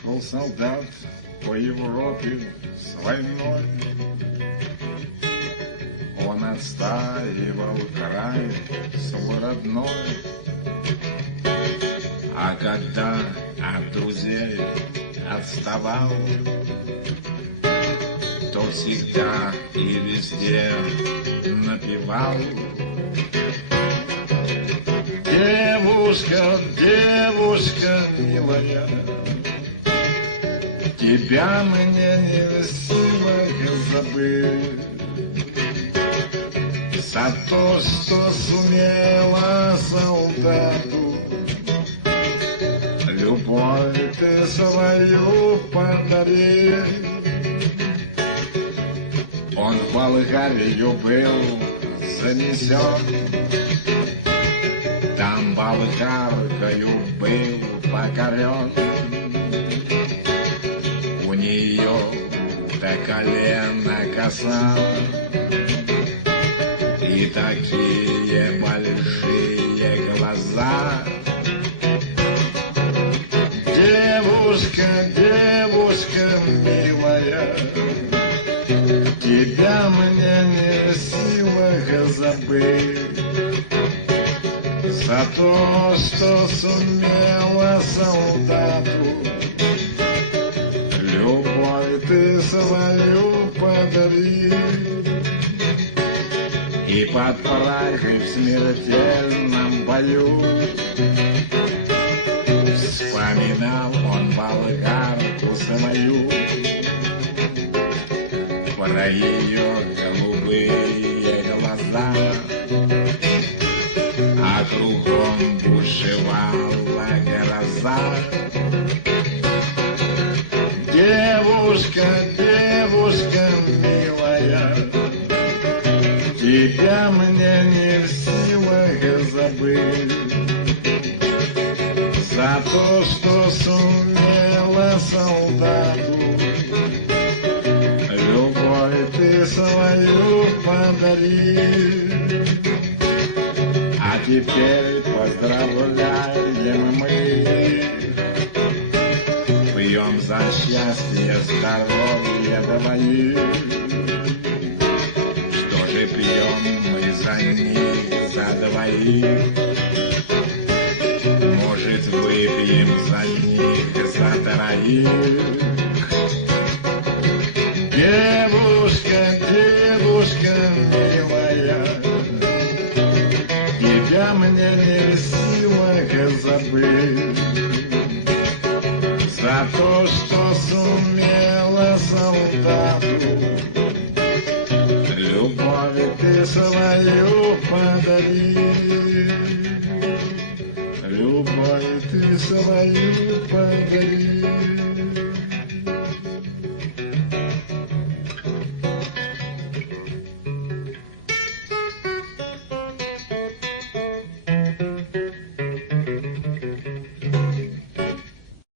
Шел солдат по Европе с войной. Он отстаивал край свой родной. А когда от друзей отставал, то всегда и везде напевал: девушка, девушка милая, тебя мне не в силах забыть. За то, что сумела солдату любовь ты свою подарить. Он в Болгарию был занесен, там болгаркою был покорен. У нее до колена коса и такие большие глаза. Девушка, девушка милая, тебя мне не в силах забыть. За то, что сумела солдату любовь ты свою подарить. И под Прагой в смертельном бою вспоминал он болгарку свою, про ее голубые глаза, а кругом бушевала гроза. Девушка, девушка милая, тебя мне не в силах забыть. За то, что сумела солдату любовь ты свою подарить. А теперь поздравляем мы, пьем за счастье, здоровье двоих. Что же пьем мы за них, за двоих? Может, выпьем за них, за троих? Девушка, девушка милая, тебя мне не в силах забыть. За то, что сумела солдату любовь ты свою подарить. Любовь ты свою подарить.